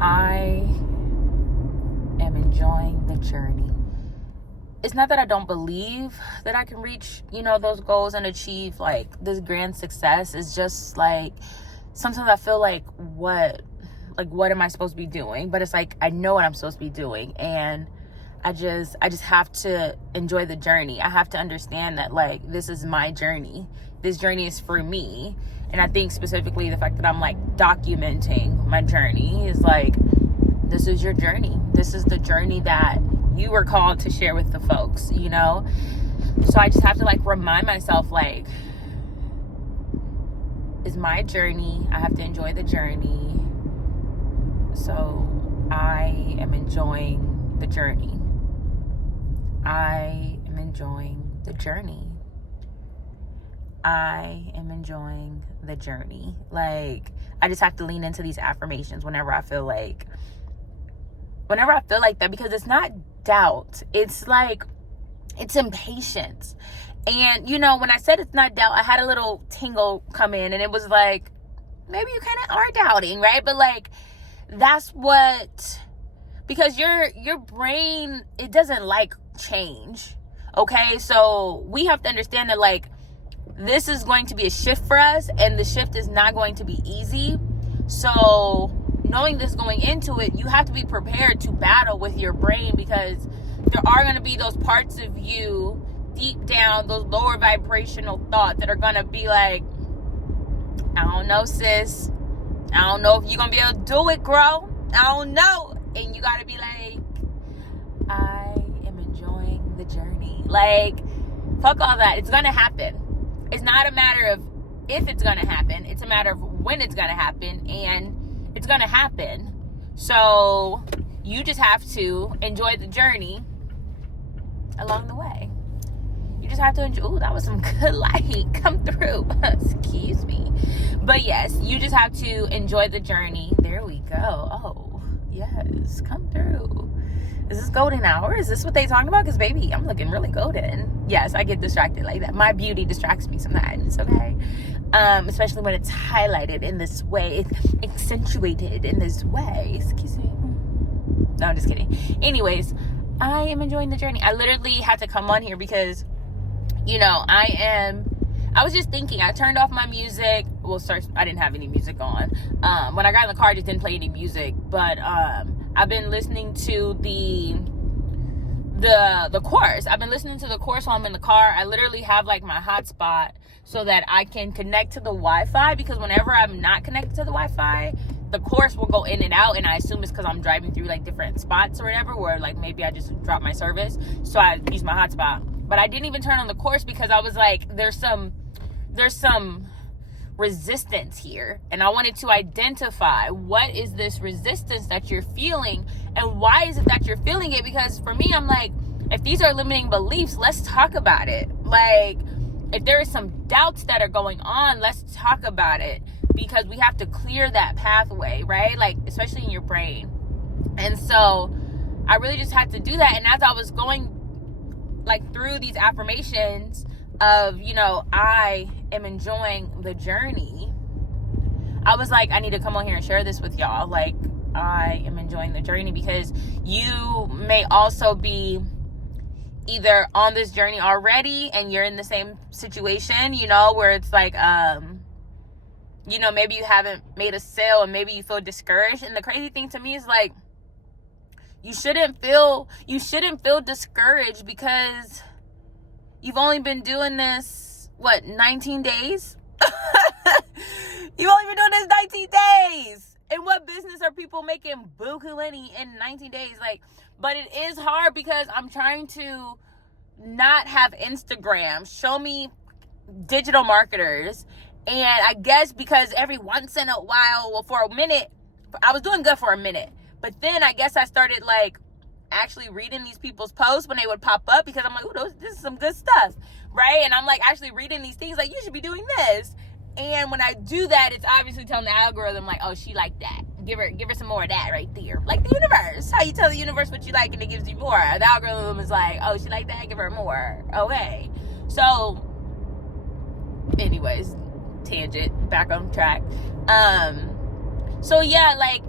I am enjoying the journey. It's not that I don't believe that I can reach, those goals and achieve like this grand success. It's just like sometimes I feel like what am I supposed to be doing? But it's like I know what I'm supposed to be doing, and I just have to enjoy the journey. I have to understand that like this is my journey. This journey is for me. And I think specifically the fact that I'm like documenting my journey is like, this is your journey. This is the journey that you were called to share with the folks, So I just have to like remind myself, like, it's my journey. I have to enjoy the journey. So I am enjoying the journey. I am enjoying the journey. I am enjoying the journey. Like, I just have to lean into these affirmations whenever I feel like that, because it's not doubt. It's like, it's impatience. And, when I said it's not doubt, I had a little tingle come in, and it was like, maybe you kind of are doubting, right? But like, because your brain, it doesn't like change. Okay. So we have to understand that like, this is going to be a shift for us, and the shift is not going to be easy. So knowing this going into it, you have to be prepared to battle with your brain, because there are going to be those parts of you deep down, those lower vibrational thoughts that are going to be like, I don't know, sis. I don't know if you're going to be able to do it, girl. I don't know. And you got to be like, I am enjoying the journey. Like, fuck all that. It's going to happen. It's not a matter of if it's going to happen. It's a matter of when it's going to happen. And it's going to happen. So you just have to enjoy the journey along the way. You just have to enjoy. Ooh, that was some good light come through. Excuse me. But yes, you just have to enjoy the journey. There we go. Oh, yes. Come through. Is this golden hour? Is this what they talking about? Because, baby, I'm looking really golden. Yes, I get distracted like that. My beauty distracts me sometimes, okay? Especially when it's highlighted in this way. It's accentuated in this way. Excuse me. No, I'm just kidding. Anyways, I am enjoying the journey. I literally had to come on here because, I was just thinking. I turned off my music. Well, sorry, I didn't have any music on. When I got in the car, I just didn't play any music. But, I've been listening to the course. I've been listening to the course while I'm in the car. I literally have like my hotspot so that I can connect to the Wi-Fi, because whenever I'm not connected to the Wi-Fi, the course will go in and out, and I assume it's because I'm driving through like different spots or whatever, where like maybe I just dropped my service, so I use my hotspot. But I didn't even turn on the course because I was like, there's some resistance here, and I wanted to identify what is this resistance that you're feeling, and why is it that you're feeling it? Because for me, I'm like, if these are limiting beliefs, let's talk about it. Like, if there is some doubts that are going on, let's talk about it, because we have to clear that pathway, right? Like, especially in your brain. And so I really just had to do that. And as I was going like through these affirmations of, I am enjoying the journey, I was like, I need to come on here and share this with y'all. Like, I am enjoying the journey, because you may also be either on this journey already and you're in the same situation, where it's like, maybe you haven't made a sale and maybe you feel discouraged. And the crazy thing to me is like, you shouldn't feel discouraged, because you've only been doing this, 19 days? You've only been doing this 19 days. In what business are people making bukulini in 19 days? Like, but it is hard, because I'm trying to not have Instagram show me digital marketers. And I guess because every once in a while, well, for a minute, I was doing good for a minute. But then I guess I started like actually reading these people's posts when they would pop up, because I'm like, ooh, this is some good stuff, right? And I'm like actually reading these things like, you should be doing this. And when I do that, it's obviously telling the algorithm like, oh, she like that. Give her some more of that right there. Like the universe. How you tell the universe what you like and it gives you more. The algorithm is like, oh, she like that, give her more. Okay. So anyways, tangent, back on track. So yeah, like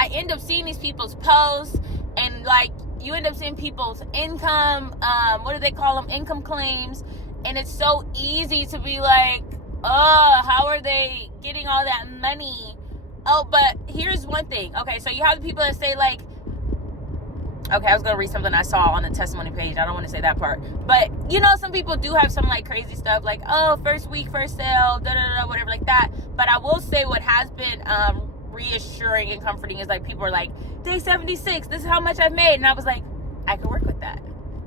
I end up seeing these people's posts, and like you end up seeing people's income, what do they call them, income claims, and it's so easy to be like, oh, how are they getting all that money? Oh, but here's one thing. Okay, so you have the people that say like, okay, I was going to read something I saw on the testimony page. I don't want to say that part. But, you know, some people do have some, like, crazy stuff. Like, oh, first week, first sale, da-da-da, whatever like that. But I will say what has been reassuring and comforting is, like, people are like, day 76, this is how much I've made. And I was like, I could work with that.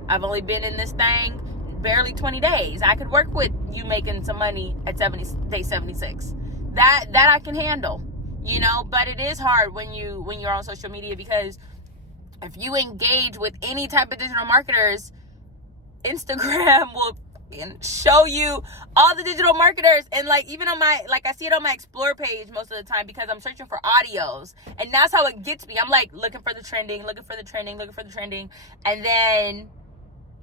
I've only been in this thing barely 20 days. I could work with you making some money at day 76. That I can handle, you know. But it is hard when you're on social media, because if you engage with any type of digital marketers, Instagram will show you all the digital marketers. And like, even on my, like, I see it on my explore page most of the time, because I'm searching for audios, and that's how it gets me. I'm like looking for the trending. And then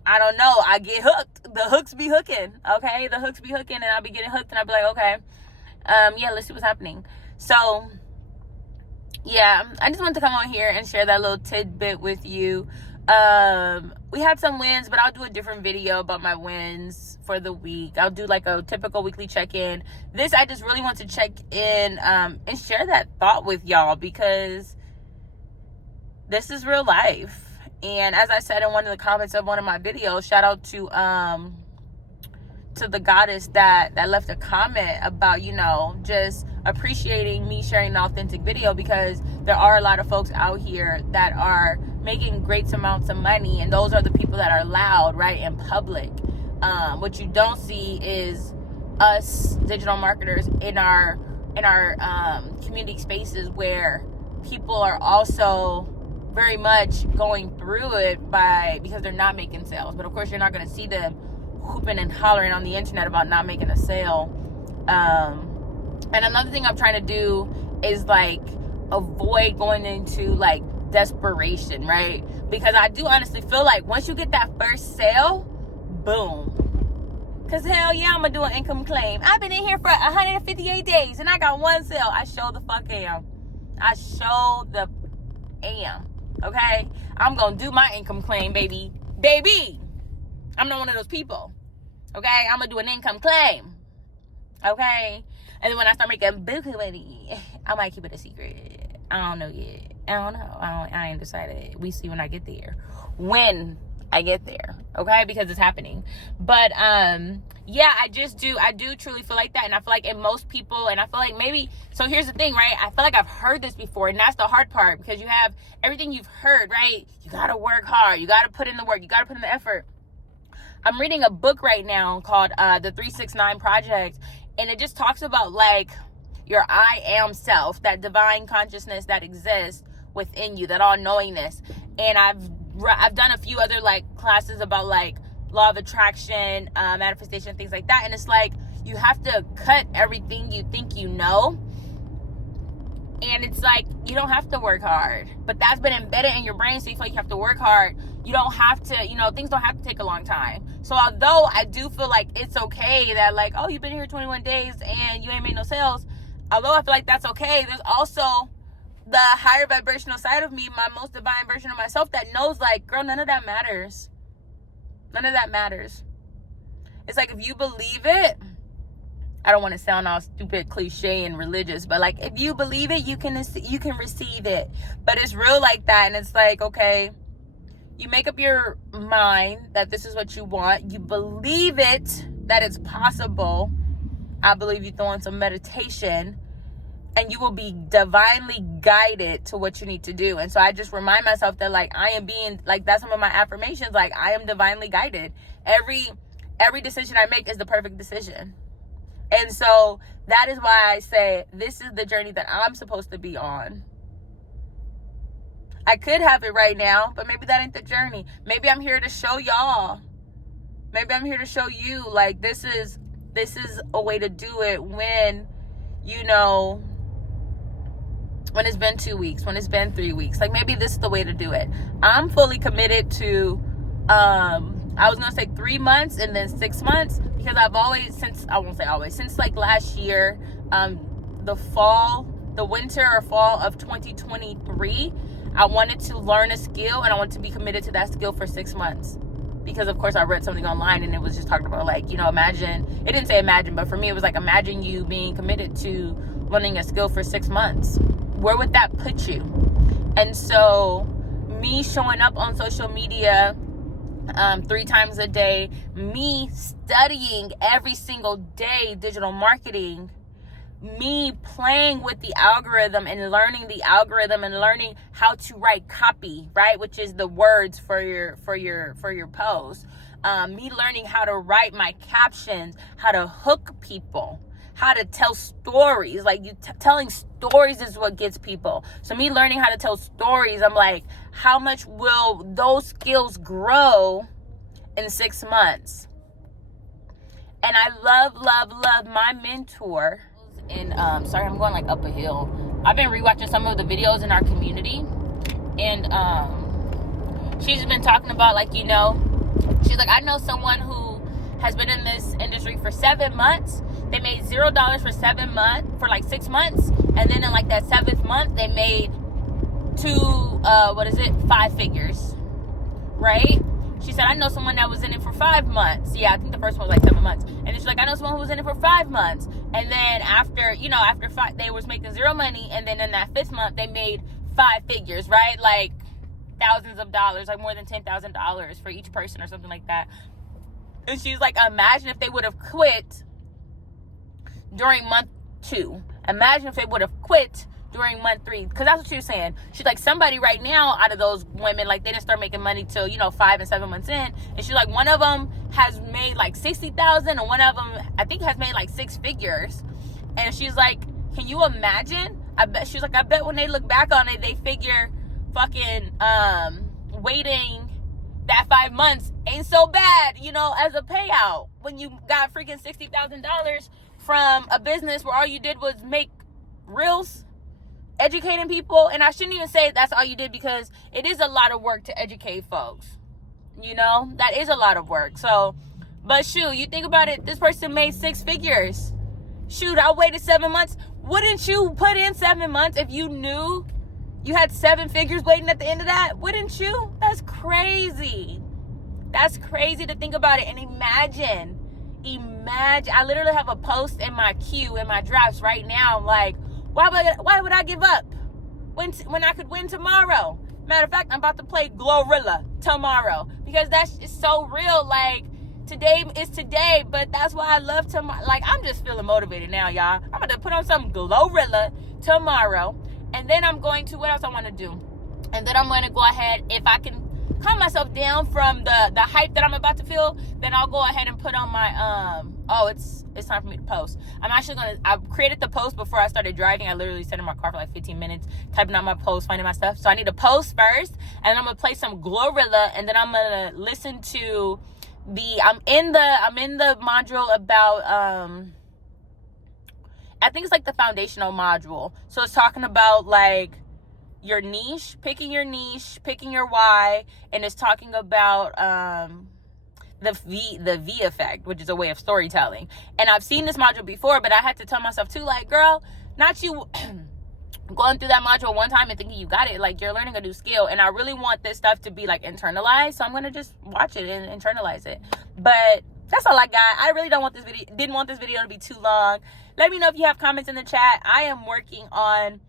I don't know, I get hooked. The hooks be hooking. Okay. The hooks be hooking, and I'll be getting hooked, and I'll be like, okay, yeah, let's see what's happening. So yeah, I just wanted to come on here and share that little tidbit with you. We had some wins, but I'll do a different video about my wins for the week. I'll do like a typical weekly check-in. This, I just really want to check in and share that thought with y'all, because this is real life. And as I said in one of the comments of one of my videos, shout out to the goddess that left a comment about, you know, just appreciating me sharing the authentic video, because there are a lot of folks out here that are making great amounts of money, and those are the people that are loud, right, in public. What you don't see is us digital marketers in our community spaces, where people are also very much going through it because they're not making sales. But of course, you're not going to see them hooping and hollering on the internet about not making a sale. And another thing I'm trying to do is like avoid going into like desperation, right? Because I do honestly feel like once you get that first sale, boom. Because hell yeah, I'm gonna do an income claim. I've been in here for 158 days and I got one sale. I show the fuck am. Okay? I'm gonna do my income claim, baby. I'm not one of those people. Okay? I'm gonna do an income claim. Okay? And then when I start making buku money, I might keep it a secret. I don't know yet. I don't know. I ain't decided. We see when I get there. When I get there. Okay? Because it's happening. But, yeah, I do truly feel like that. And I feel like in most people, and I feel like maybe, so here's the thing, right? I feel like I've heard this before, and that's the hard part, because you have everything you've heard, right? You got to work hard. You got to put in the work. You got to put in the effort. I'm reading a book right now called the 369 Project, and it just talks about like your I am self, that divine consciousness that exists within you, that all knowingness. And I've done a few other like classes about like law of attraction, manifestation, things like that. And it's like you have to cut everything you think you know. And it's like you don't have to work hard, but that's been embedded in your brain, so you feel like you have to work hard. You don't have to, you know, things don't have to take a long time. So although I do feel like it's okay that like, oh, you've been here 21 days and you ain't made no sales, although I feel like that's okay, there's also the higher vibrational side of me, my most divine version of myself, that knows like, girl, none of that matters. None of that matters. It's like, if you believe it, I don't want to sound all stupid, cliche, and religious, but like, if you believe it, you can receive it. But it's real like that. And it's like, okay, you make up your mind that this is what you want. You believe it, that it's possible. I believe you throw in some meditation, and you will be divinely guided to what you need to do. And so I just remind myself that like, I am being, like, that's some of my affirmations. Like, I am divinely guided. Every decision I make is the perfect decision. And so that is why I say this is the journey that I'm supposed to be on. I could have it right now, but maybe that ain't the journey. Maybe I'm here to show y'all. Maybe I'm here to show you, like, this is a way to do it when, you know, when it's been 2 weeks, when it's been 3 weeks. Like, maybe this is the way to do it. I'm fully committed to, I was going to say 3 months and then 6 months, because I've always, since like last year, the fall, the winter or fall of 2023, I wanted to learn a skill, and I wanted to be committed to that skill for 6 months. Because, of course, I read something online, and it was just talking about, like, you know, imagine, it didn't say imagine, but for me, it was like, imagine you being committed to learning a skill for 6 months. Where would that put you? And so, me showing up on social media 3 times a day, me studying every single day digital marketing, me playing with the algorithm and learning the algorithm and learning how to write copy, right, which is the words for your post, me learning how to write my captions, how to hook people, how to tell stories. Like, telling stories is what gets people. So me learning how to tell stories, I'm like, how much will those skills grow in 6 months? And I love my mentor. And sorry, I'm going like up a hill. I've been rewatching some of the videos in our community, and she's been talking about, like, you know, she's like, I know someone who has been in this industry for 7 months. They made $0 for 7 months, for like 6 months, and then in like that 7th month, they made 5 figures, right? She said, I know someone that was in it for 5 months. Yeah, I think the first one was like 7 months. And she's like, I know someone who was in it for 5 months. And then after 5, they was making zero money. And then in that 5th month, they made 5 figures, right? Like thousands of dollars, like more than $10,000 for each person or something like that. And she's like, imagine if they would have quit during month 2. Imagine if they would have quit during month 3, because that's what she was saying. She's like, somebody right now out of those women, like, they didn't start making money till 5 and 7 months in, and she's like, one of them has made like 60,000, and one of them I think has made like 6 figures. And she's like, can you imagine? I bet when they look back on it, they figure fucking waiting that 5 months ain't so bad, as a payout, when you got freaking $60,000 from a business where all you did was make reels, educating people. And I shouldn't even say that's all you did, because it is a lot of work to educate folks. That is a lot of work. So, but shoot, you think about it, this person made 6 figures. Shoot, I waited 7 months. Wouldn't you put in 7 months if you knew you had 7 figures waiting at the end of that? Wouldn't you? That's crazy. That's crazy to think about it. And imagine, I literally have a post in my queue, in my drafts right now. I'm like, why would I give up when I could win tomorrow? Matter of fact, I'm about to play Glorilla tomorrow, because that's just so real. Like, today is today, but that's why I love tomorrow. Like, I'm just feeling motivated now, y'all. I'm about to put on some Glorilla tomorrow, and then I'm going to, what else I want to do? And then I'm going to go ahead, if I can calm myself down from the hype that I'm about to feel, then I'll go ahead and put on my, it's time for me to post. I created the post before I started driving. I literally sat in my car for like 15 minutes, typing out my post, finding my stuff. So I need to post first, and I'm going to play some Glorilla, and then I'm going to listen to I'm in the module about, I think it's like the foundational module. So it's talking about like your niche, picking your why, and it's talking about the V effect, which is a way of storytelling. And I've seen this module before, but I had to tell myself too, like, girl, not you going through that module one time and thinking you got it. Like, you're learning a new skill, and I really want this stuff to be like internalized, so I'm gonna just watch it and internalize it. But that's all I got. I really didn't want this video to be too long. Let me know if you have comments in the chat. I am working on,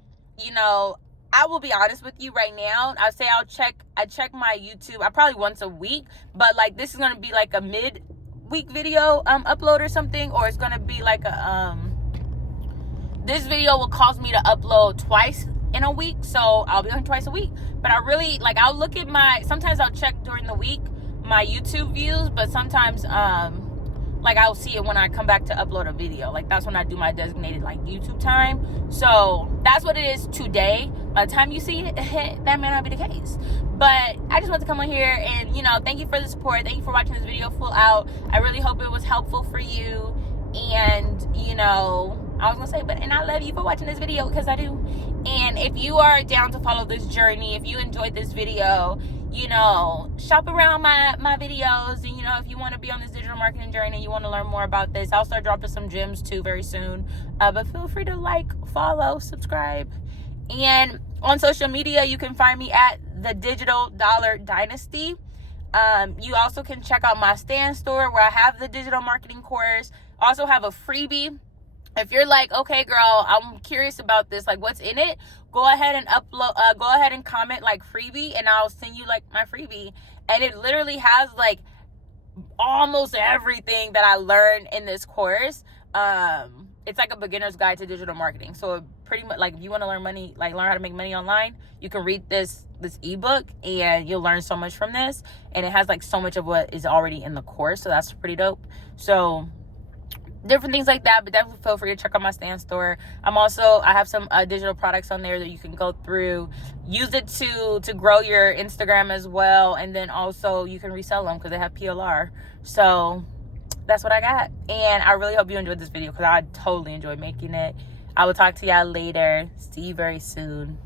I will be honest with you right now. I check my YouTube, probably once a week, but like, this is going to be like a mid-week video upload or something, or it's going to be like this video will cause me to upload twice in a week, so I'll be on twice a week. But I really, I'll look at sometimes I'll check during the week my YouTube views, but sometimes, I'll see it when I come back to upload a video. Like, that's when I do my designated, YouTube time. So that's what it is today. By the time you see it, that may not be the case. But I just want to come on here and, thank you for the support. Thank you for watching this video full out. I really hope it was helpful for you. And, I was going to say, and I love you for watching this video, because I do. And if you are down to follow this journey, if you enjoyed this video, shop around my videos. And, if you want to be on this digital marketing journey and you want to learn more about this, I'll start dropping some gems too very soon. But feel free to follow, subscribe. And on social media, you can find me at the Digital Dollar Dynasty. You also can check out my Stand store where I have the digital marketing course. I also have a freebie. If you're like, okay, girl, I'm curious about this, like what's in it, go ahead and comment like freebie, and I'll send you like my freebie. And it literally has like almost everything that I learned in this course. It's like a beginner's guide to digital marketing. So pretty much like if you want to learn how to make money online, you can read this ebook and you'll learn so much from this. And it has like so much of what is already in the course. So that's pretty dope. So different things like that, but definitely feel free to check out my Stand store. I have some digital products on there that you can go through, use it to grow your Instagram as well, and then also you can resell them because they have PLR. So that's what I got, and I really hope you enjoyed this video because I totally enjoyed making it. I will talk to y'all later. See you very soon.